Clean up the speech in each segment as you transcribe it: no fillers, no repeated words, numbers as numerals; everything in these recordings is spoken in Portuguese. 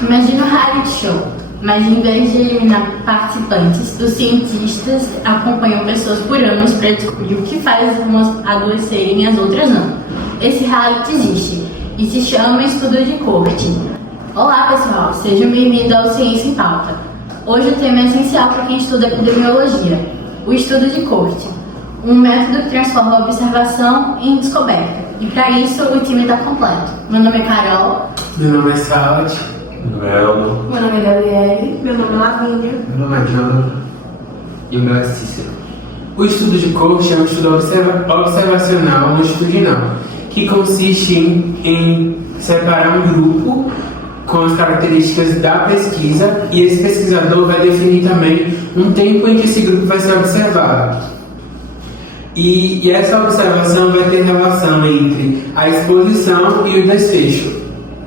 Imagina um reality show, mas em vez de eliminar participantes, os cientistas acompanham pessoas por anos para descobrir o que faz umas adoecerem e as outras não. Esse reality existe e se chama Estudo de Cohort. Olá pessoal, sejam bem-vindos ao Ciência em Pauta. Hoje o tema é essencial para quem estuda epidemiologia, o estudo de Cohort, um método que transforma a observação em descoberta. E para isso o time está completo. Meu nome é Carol. Meu nome é Salad. Meu nome é Elmo. Meu nome é Gabriele. Meu nome é Lavínia. Meu nome é Jonathan. E o meu é Cícero. O estudo de Cohort é um estudo observacional longitudinal, que consiste em separar um grupo com as características da pesquisa e esse pesquisador vai definir também um tempo em que esse grupo vai ser observado. E essa observação vai ter relação entre a exposição e o desfecho.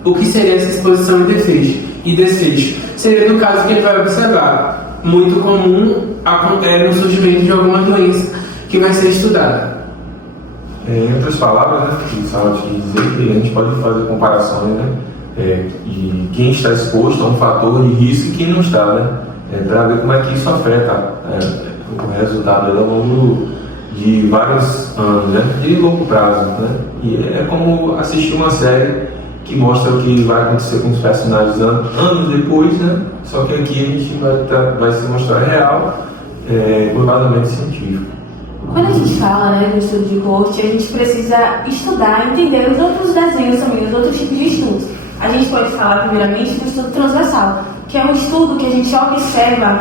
O que seria essa exposição e desfecho? Seria no caso que ele vai observar. Muito comum acontece no surgimento de alguma doença que vai ser estudada. Em outras palavras, né, que Salad quis dizer que a gente pode fazer comparações, né, de quem está exposto a um fator de risco e quem não está, né, para ver como é que isso afeta o resultado ao longo de vários anos, né, de longo prazo, né, e é como assistir uma série que mostra o que vai acontecer com os personagens anos depois, né, só que aqui a gente vai se mostrar real, provadamente científico. Quando a gente fala, né, do estudo de Cohort, a gente precisa estudar, entender os outros desenhos também, os outros tipos de estudos. A gente pode falar primeiramente do estudo transversal, que é um estudo que a gente observa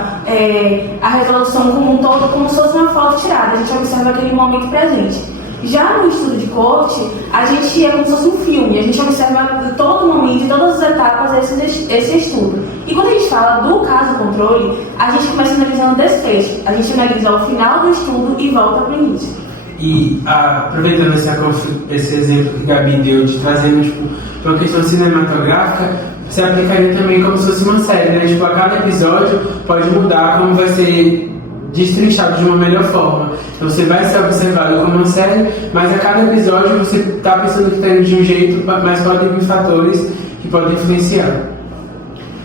a resolução como um todo, como se fosse uma foto tirada, a gente observa aquele momento presente. Já no estudo de Cohort, a gente é como se fosse um filme, a gente observa todo momento e todas as etapas esse estudo. E quando a gente fala do caso controle, a gente começa analisando o desfecho, a gente analisa o final do estudo e volta para o início. E aproveitando esse exemplo que a Gabi deu de trazendo uma questão cinematográfica, você aplicaria também como se fosse uma série, né? Tipo, a cada episódio pode mudar como vai ser destrinchado de uma melhor forma. Então você vai ser observado como uma série, mas a cada episódio você está pensando que está indo de um jeito, mas podem vir fatores que podem influenciar.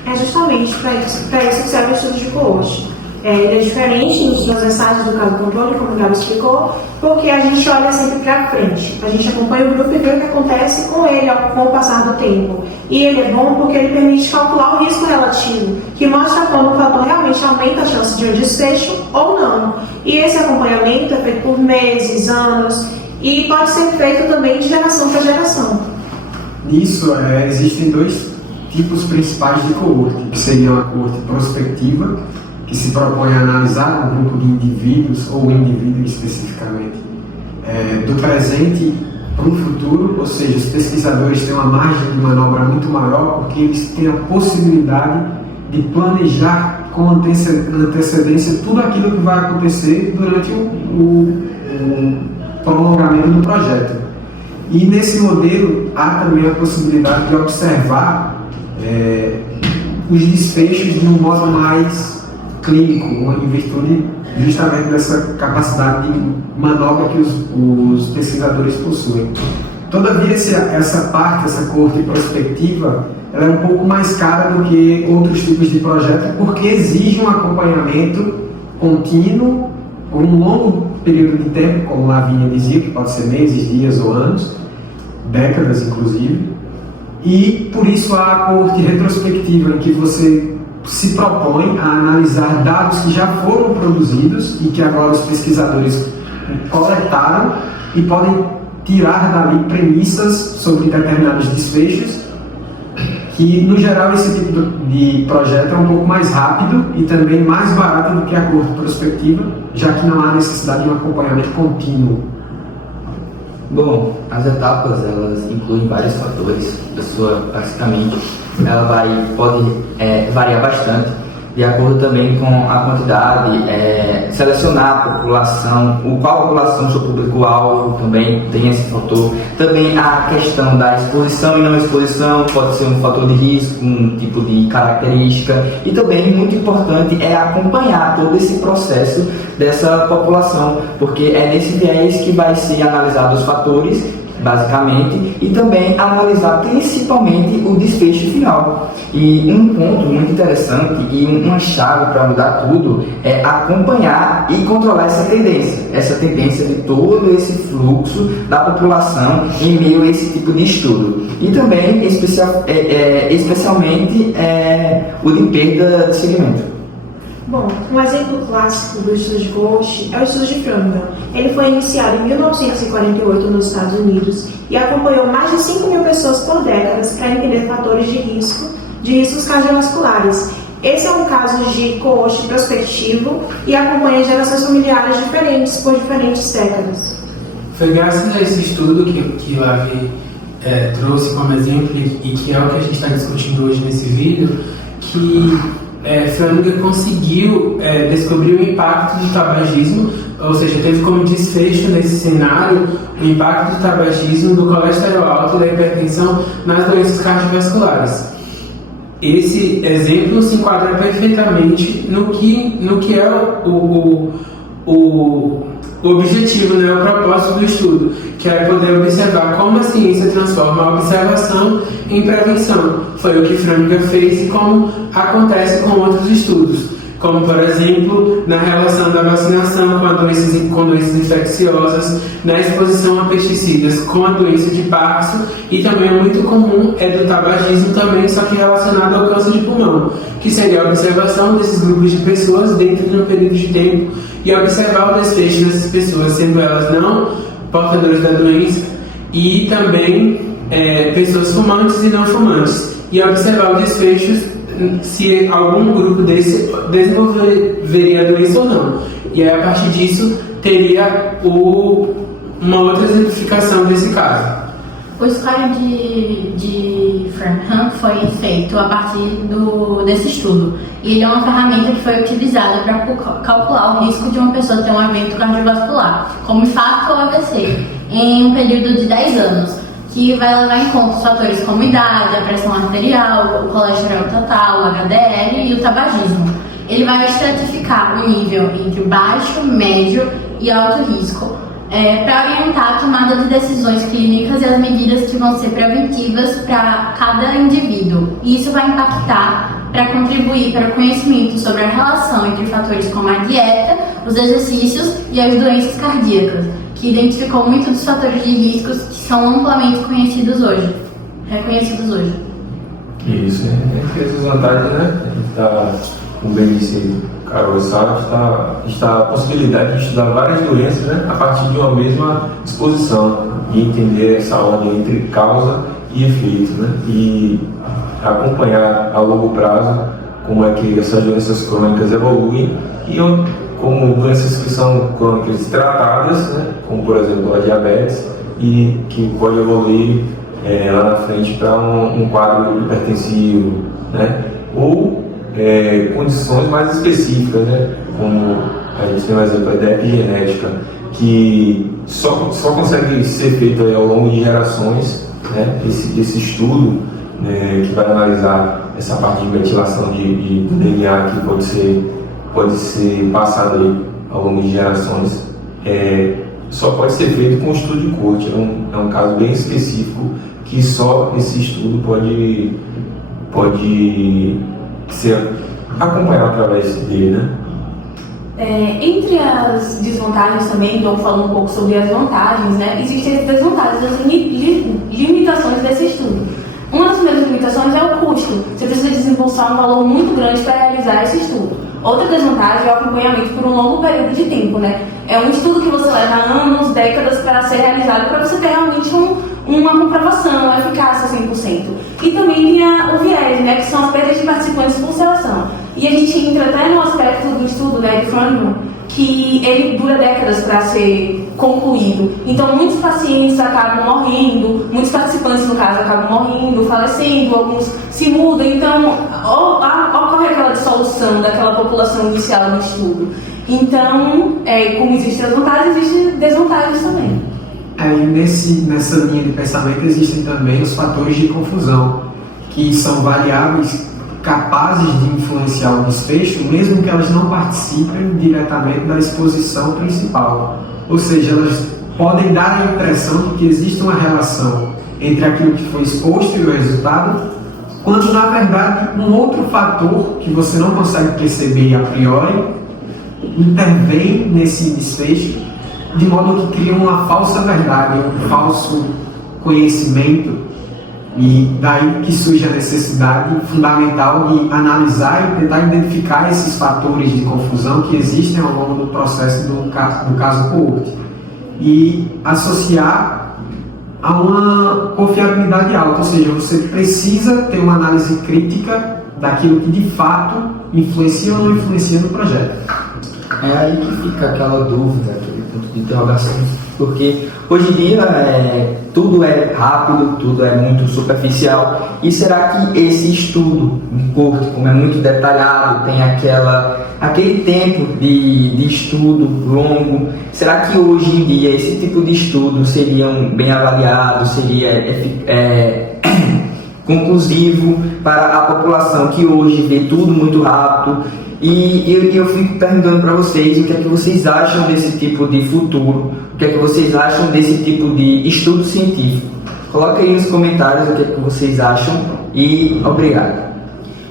É justamente para isso que serve o estudo de Cohort. Ele é diferente dos transversais do caso controle, como o Gabi explicou, porque a gente olha sempre para frente. A gente acompanha o grupo e vê o que acontece com ele com o passar do tempo. E ele é bom porque ele permite calcular o risco relativo, que mostra quando o fator realmente aumenta a chance de um desfecho ou não. E esse acompanhamento é feito por meses, anos, e pode ser feito também de geração para geração. Nisso, existem dois tipos principais de cohort, que seriam a cohort prospectiva, que se propõe a analisar um grupo de indivíduos, ou indivíduo especificamente, do presente para o futuro, ou seja, os pesquisadores têm uma margem de manobra muito maior, porque eles têm a possibilidade de planejar com antecedência tudo aquilo que vai acontecer durante o prolongamento do projeto. E nesse modelo há também a possibilidade de observar os desfechos de um modo mais clínico, em virtude justamente dessa capacidade de manobra que os pesquisadores possuem. Todavia, essa cohort prospectiva, ela é um pouco mais cara do que outros tipos de projeto, porque exige um acompanhamento contínuo por um longo período de tempo, como Lavínia dizia, que pode ser meses, dias ou anos, décadas inclusive, e por isso há a cohort retrospectiva, em que você se propõe a analisar dados que já foram produzidos e que agora os pesquisadores coletaram e podem tirar dali premissas sobre determinados desfechos que no geral esse tipo de projeto é um pouco mais rápido e também mais barato do que a coorte prospectiva, já que não há necessidade de um acompanhamento contínuo. Bom, as etapas elas incluem vários fatores. A pessoa, basicamente, ela pode variar bastante de acordo também com a quantidade, selecionar a população, qual população, seu público-alvo, também tem esse fator. Também a questão da exposição e não exposição pode ser um fator de risco, um tipo de característica. E também, muito importante, é acompanhar todo esse processo dessa população, porque é nesse viés que vai ser analisado os fatores, basicamente, e também analisar principalmente o desfecho final. E um ponto muito interessante e uma chave para mudar tudo é acompanhar e controlar essa tendência de todo esse fluxo da população em meio a esse tipo de estudo. E também, especialmente, o de perda de segmento. Bom, um exemplo clássico do estudo de coorte é o estudo de Framingham. Ele foi iniciado em 1948 nos Estados Unidos e acompanhou mais de 5.000 pessoas por décadas para entender fatores de riscos cardiovasculares. Esse é um caso de coorte prospectivo e acompanha gerações familiares diferentes por diferentes décadas. Foi graças a esse estudo que Lavi trouxe como exemplo e que é o que a gente está discutindo hoje nesse vídeo, que Framingham conseguiu descobrir o impacto do tabagismo, ou seja, teve como desfecho nesse cenário o impacto do tabagismo, do colesterol alto e da hipertensão nas doenças cardiovasculares. Esse exemplo se enquadra perfeitamente no que é o objetivo, né, o propósito do estudo, que é poder observar como a ciência transforma a observação em prevenção. Foi o que Framingham fez e como acontece com outros estudos, como, por exemplo, na relação da vacinação com doenças infecciosas, na exposição a pesticidas com a doença de Parkinson, e também é muito comum do tabagismo também, só que relacionado ao câncer de pulmão, que seria a observação desses grupos de pessoas dentro de um período de tempo e observar o desfecho dessas pessoas, sendo elas não portadoras da doença, e também pessoas fumantes e não fumantes, e observar o desfecho se algum grupo desse desenvolveria a doença ou não. E aí, a partir disso, teria uma outra exemplificação desse caso. O score de Framingham foi feito a partir desse estudo. E ele é uma ferramenta que foi utilizada para calcular o risco de uma pessoa ter um evento cardiovascular, como infarto ou AVC, em um período de 10 anos, que vai levar em conta os fatores como idade, a pressão arterial, o colesterol total, o HDL e o tabagismo. Ele vai estratificar o nível entre baixo, médio e alto risco, para orientar a tomada de decisões clínicas e as medidas que vão ser preventivas para cada indivíduo. E isso vai impactar para contribuir para o conhecimento sobre a relação entre fatores como a dieta, os exercícios e as doenças cardíacas, que identificou muitos dos fatores de riscos que são amplamente reconhecidos hoje. Isso, fez as vantagens, né? A gente está, como bem disse Carol Sá, está a possibilidade de estudar várias doenças, né, a partir de uma mesma exposição e entender essa ordem entre causa e efeito, né? E acompanhar a longo prazo como é que essas doenças crônicas evoluem e como doenças que são crônicas tratadas, né, como por exemplo a diabetes, e que pode evoluir lá na frente para um quadro hipertensivo, né, ou condições mais específicas, né, como a gente tem um exemplo da epigenética, que só consegue ser feito aí ao longo de gerações, né, esse estudo, né, que vai analisar essa parte de metilação de DNA que pode ser passado aí ao longo de gerações, só pode ser feito com o estudo de coorte. É um caso bem específico que só esse estudo pode ser acompanhado através dele, né? Entre as desvantagens também, então falando um pouco sobre as vantagens, né, existem as desvantagens, as limitações desse estudo. Uma das primeiras limitações é o custo. Você precisa desembolsar um valor muito grande para realizar esse estudo. Outra desvantagem é o acompanhamento por um longo período de tempo, né? É um estudo que você leva anos, décadas para ser realizado, para você ter realmente uma comprovação, uma eficácia 100%. E também tinha o viés, né, que são as perdas de participantes por seleção. E a gente entra até no aspecto do estudo, né, de Framingham, que ele dura décadas para ser concluído. Então, muitos pacientes acabam morrendo, muitos participantes, no caso, acabam morrendo, falecendo, alguns se mudam. Então, ocorre aquela dissolução daquela população inicial do estudo. Então, como existem as vantagens, existem desvantagens também. Aí, nessa linha de pensamento, existem também os fatores de confusão, que são variáveis capazes de influenciar o desfecho, mesmo que elas não participem diretamente da exposição principal. Ou seja, elas podem dar a impressão de que existe uma relação entre aquilo que foi exposto e o resultado, quando na verdade um outro fator que você não consegue perceber a priori intervém nesse desfecho, de modo que cria uma falsa verdade, um falso conhecimento. E daí que surge a necessidade fundamental de analisar e tentar identificar esses fatores de confusão que existem ao longo do processo do caso coorte e associar a uma confiabilidade alta, ou seja, você precisa ter uma análise crítica daquilo que de fato influencia ou não influencia no projeto. É aí que fica aquela dúvida, aquele ponto de interrogação, porque hoje em dia tudo é rápido, tudo é muito superficial, e será que esse estudo em coorte, como é muito detalhado, tem aquele tempo de estudo longo, será que hoje em dia esse tipo de estudo seria bem avaliado, seria conclusivo para a população que hoje vê tudo muito rápido? E eu fico perguntando para vocês o que é que vocês acham desse tipo de futuro, o que é que vocês acham desse tipo de estudo científico. Coloca aí nos comentários o que é que vocês acham e obrigado.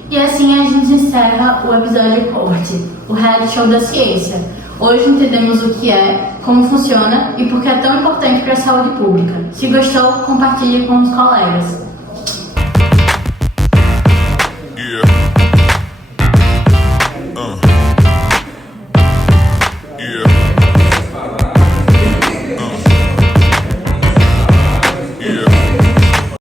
E assim a gente encerra o episódio coorte, o reality show da ciência. Hoje entendemos o que é, como funciona e por que é tão importante para a saúde pública. Se gostou, compartilhe com os colegas.